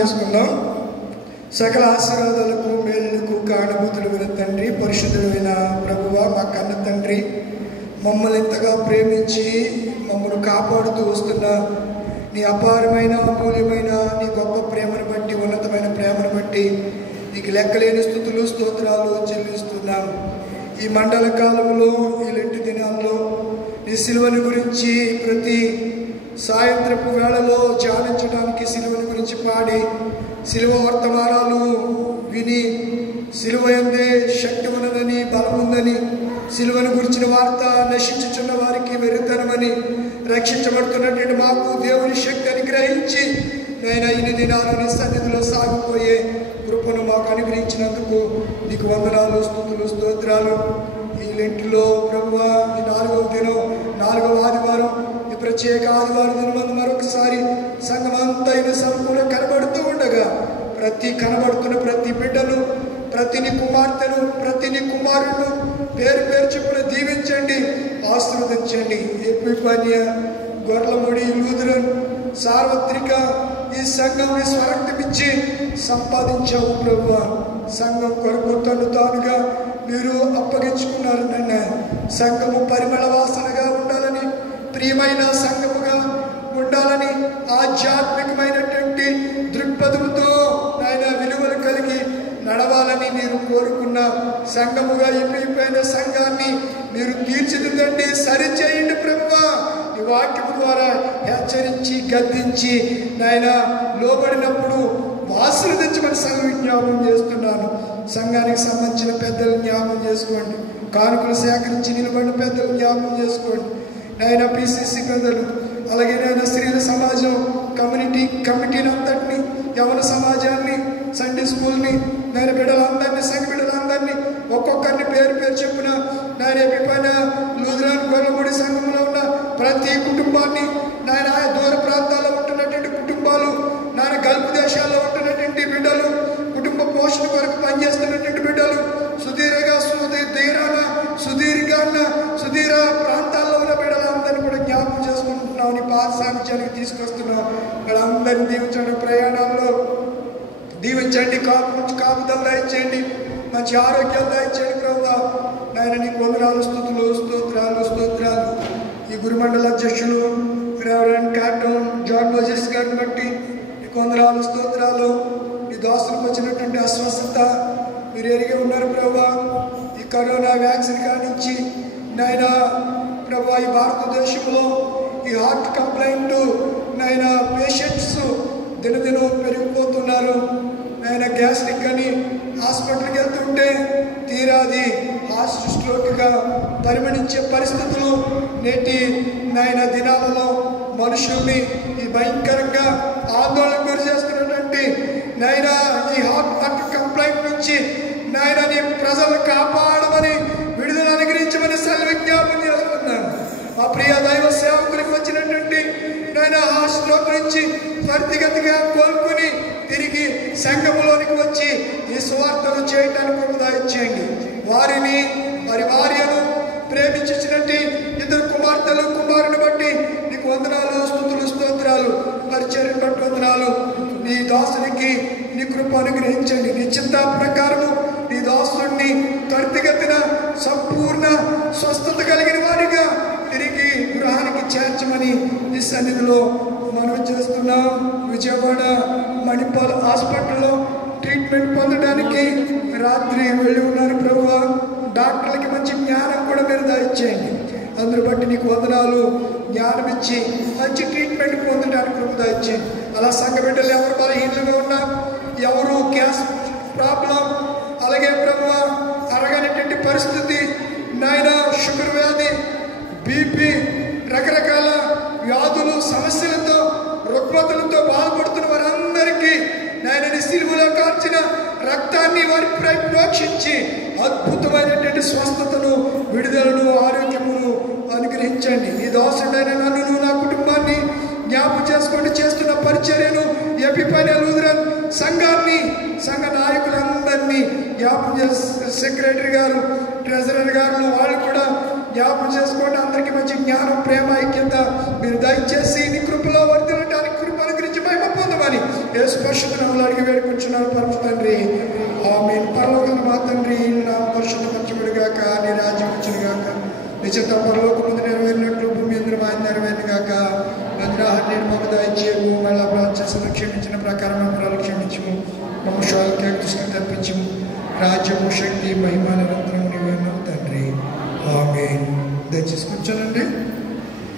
చేసుకుందాం. సకల ఆశీర్వాదాలకు మేలులకు కారణభూతుడైన తండ్రి, పరిశుద్ధుడైన ప్రభువా, మా కన్న తండ్రి, మమ్మల్ని ఎంతగా ప్రేమించి మమ్మల్ని కాపాడుతూ వస్తున్న నీ అపారమైన అమూల్యమైన నీ గొప్ప ప్రేమను బట్టి, ఉన్నతమైన ప్రేమను బట్టి నీకు లెక్కలేని స్తుతులు స్తోత్రాలు చెల్లిస్తున్నాము. ఈ మండల కాలంలో, ఈ లెంటి దినాల్లో నీ సిలువను గురించి ప్రతి సాయంత్రపు వేళలో ధ్యానించడానికి, సిలువను గురించి పాడి సిలువ వర్తమానాలు విని, సిలువ యందే శక్తి ఉన్నదని, బలం ఉందని, సిలువను గురించిన వార్త నశించుచున్న వారికి వెరుతనమని, రక్షించబడుతున్నటువంటి మాకు దేవుని శక్తిని గ్రహించి నేను ఇన్ని దినాలు నీ సన్నిధిలో సాగిపోయే కృపను మాకు అనుగ్రహించినందుకు నీకు వందనాలు, స్తుతులు, స్తోత్రాలు. ఈ లెంటిలో ప్రభువా, ఈ 4వ దినం, 4వ ఆదివారం, ఈ ప్రత్యేక ఆదివారం దినం మరొకసారి సంఘమంతా సమూహంలో కనబడుతూ ఉండగా కనబడుతున్న ప్రతి బిడ్డను, ప్రతి నీ కుమార్తెను, ప్రతి నీ కుమారుడు పేరు పేరు చెప్పున దీవించండి, ఆశీర్వదించండి. ఎపిఫానియ, గొర్లముడి, లూథరన్, సార్వత్రిక ఈ సంఘం నీ స్వార్థమిచ్చి సంపాదించావు ప్రభువా. సంఘం కొరకు తను తానుగా మీరు అప్పగించుకున్నారు నాన్న. సంఘము పరిమళ వాసనగా ఉండాలని, ప్రియమైన సంఘముగా ఉండాలని, ఆధ్యాత్మికమైనటువంటి దృక్పథంతో ఆయన విలువలు కలిగి నడవాలని మీరు కోరుకున్న సంఘముగా ఎన్నిపోయిన సంఘాన్ని మీరు తీర్చిదిద్దండి, సరిచేయండి ప్రభువా. ఈ వాక్యము ద్వారా హెచ్చరించి, గద్దించి నాయన లోబడినప్పుడు ఆశీర్వదించమని సంఘం జ్ఞాపకం చేస్తున్నాను. సంఘానికి సంబంధించిన పెద్దలు జ్ఞాపకం చేసుకోండి, కానుకలు సేకరించి నిలబడిన పెద్దలు జ్ఞాపకం చేసుకోండి నాయన. పిసిసి పెద్దలు, అలాగే నాయన స్త్రీల సమాజం కమిటీని అంతటిని, యవన సమాజాన్ని, సండే స్కూల్ని, నాయన బిడ్డలందరినీ, సంఘ బిడ్డలందరినీ ఒక్కొక్కరిని పేరు పేరు చెప్పున నాయన ఎపిఫానియ, లూథరన్, గొర్లముడి సంఘంలో ఉన్న ప్రతి కుటుంబాన్ని నాయన, ఆయా దూర ప్రాంతాల్లో ఉంటున్నటువంటి కుటుంబాలు, నాయన గల్ఫ్ దేశాల్లో ఉంటున్నటువంటి బిడ్డలు, కుటుంబ పోషణ కొరకు పనిచేస్తున్నటువంటి బిడ్డలు, సుదీర్ఘ ప్రాంతాల్లో ఉన్న బిడ్డలందరినీ కూడా జ్ఞాపకం చేసుకుంటున్నాం. నీ పాద సాన్నిధ్యానికి తీసుకొస్తున్నాం. వాళ్ళందరినీ దీవించండి, ప్రయాణాల్లో దీవించండి, కాపుదల దయచేయండి, మంచి ఆరోగ్యాలు దయచేయండి ప్రభువా. నాయన నీకు వందనాలు, స్తుతులు, స్తోత్రాలు. ఈ గురుమండల అధ్యక్షులు రెవరెండ్ క్యాప్టెన్ జాన్ మోజెస్ గారిని బట్టి నీకు వందనాలు, స్తోత్రాలు. ఈ దాసులకు వచ్చినటువంటి అస్వస్థత మీరు ఎరిగి ఉన్నారు ప్రభువా. ఈ కరోనా వ్యాక్సిన్ కానించి నాయన ప్రభువా, ఈ భారతదేశంలో ఈ హార్ట్ కంప్లైంట్ నాయన పేషెంట్స్ దినదినం పెరిగిపోతున్నారు నాయన. గ్యాస్ట్రిక్ అని హాస్పిటల్కి వెళ్తుంటే తీరాది హార్ట్ స్ట్రోక్గా పరిగణించే పరిస్థితులు నేటి నాయన దినాలలో మనుషుల్ని ఈ భయంకరంగా ఆందోళన గురి చేస్తున్నటువంటి నాయన ఈ హార్ట్ కంప్లైంట్ నుంచి నాయన నీ ప్రజలు కాపాడమని, విడుదల అనుగ్రహించమని విజ్ఞాపన చేస్తున్నాను. మా ప్రియ దైవ సేవకులకు వచ్చినటువంటి నాయన ఆ స్ట్రోక్ నుంచి త్వరితగతిగా కోలుకుని తిరిగి సంఘములోనికి వచ్చి ఈ సువార్తను చేయటానికి దయచేయండి. వారిని, వారి భార్యను ప్రేమించినట్టు 2 కుమార్తెలు, కుమారుని బట్టి నీకు వందనాలు, స్తుతులు, స్తోత్రాలు. పరిచర్యను బట్టి వందనాలు. నీ దాసునికి నీ కృప అనుగ్రహించండి. నీ చిత్త ప్రకారము నీ దాసుని త్వరితగతిన సంపూర్ణ స్వస్థత కలిగిన వారిగా తిరిగి గృహానికి చేర్చమని ఈ సన్నిధిలో మనం చేస్తున్నాం. విజయవాడ మణిపాల్ హాస్పిటల్లో ట్రీట్మెంట్ పొందడానికి రాత్రి వెళ్ళి ఉన్నారు ప్రభువా. డాక్టర్లకి మంచి జ్ఞానం కూడా మీరు దయచేయండి. అందును బట్టి నీకు వందనాలు. జ్ఞానం ఇచ్చి మంచి ట్రీట్మెంట్ పొందడానికి కృప దయచేయండి. అలా సంఘ బిడ్డలు ఎవరు బలహీనంగా ఉన్నా, ఎవరు గ్యాస్ ప్రాబ్లం, అలాగే ప్రభువా అరగనటువంటి పరిస్థితి, నాయన షుగర్ వ్యాధి, బీపీ, రకరకాల వ్యాధులు, సమస్యలతో, రుగ్మతలతో బాధపడుతున్న వారందరికీ నాయన సిలువలో కార్చిన రక్తాన్ని వారిపై ప్రోక్షించి అద్భుతమైనటువంటి స్వస్థతను, విడుదలను, ఆరోగ్యమును అనుగ్రహించండి. ఈ దాసుడైన నన్ను, నా కుటుంబాన్ని జ్ఞాపకం చేసుకోండి. చేస్తున్న పరిచర్యను, ఎపిఫానియ, లూథరన్ సంఘాన్ని, సంఘ నాయకులందరినీ జ్ఞాపకం సెక్రటరీ గారు, ట్రెజరర్ గారు, వాళ్ళు కూడా జ్ఞాపకం చేసుకోండి. అందరికీ మంచి జ్ఞానం, ప్రేమ, ఐక్యత మీరు దయచేసి నీ కృపలో వర్ధిల్లడానికి కృప అనుగ్రహించి మహిమ పొందమని యేసు పరిశుద్ధ నామములో అడిగి వేడుకుంటున్నాను పరమ తండ్రి. ఆమేన్. పరలోకమున మా తండ్రి, నా పరిశుద్ధపరచబడుగాక, నీ రాజ్యం వచ్చునుగాక, నీ చిత్తం పరలోకమందు నెరవేరినట్లు భూమి యందు మాది నెరవేరునుగాక. నేను మాకు దయచేయము, మళ్ళీ అపరాధం చేసిన క్షమించిన ప్రకారం అపరాలు క్షమించము, మమ్మ శోధనకి దృష్టిని తప్పించము. రాజ్యము, శక్తి, మహిమ నిరంతరము నీవే తండ్రి. ఆమేన్. దయచేసి కూర్చోనండి.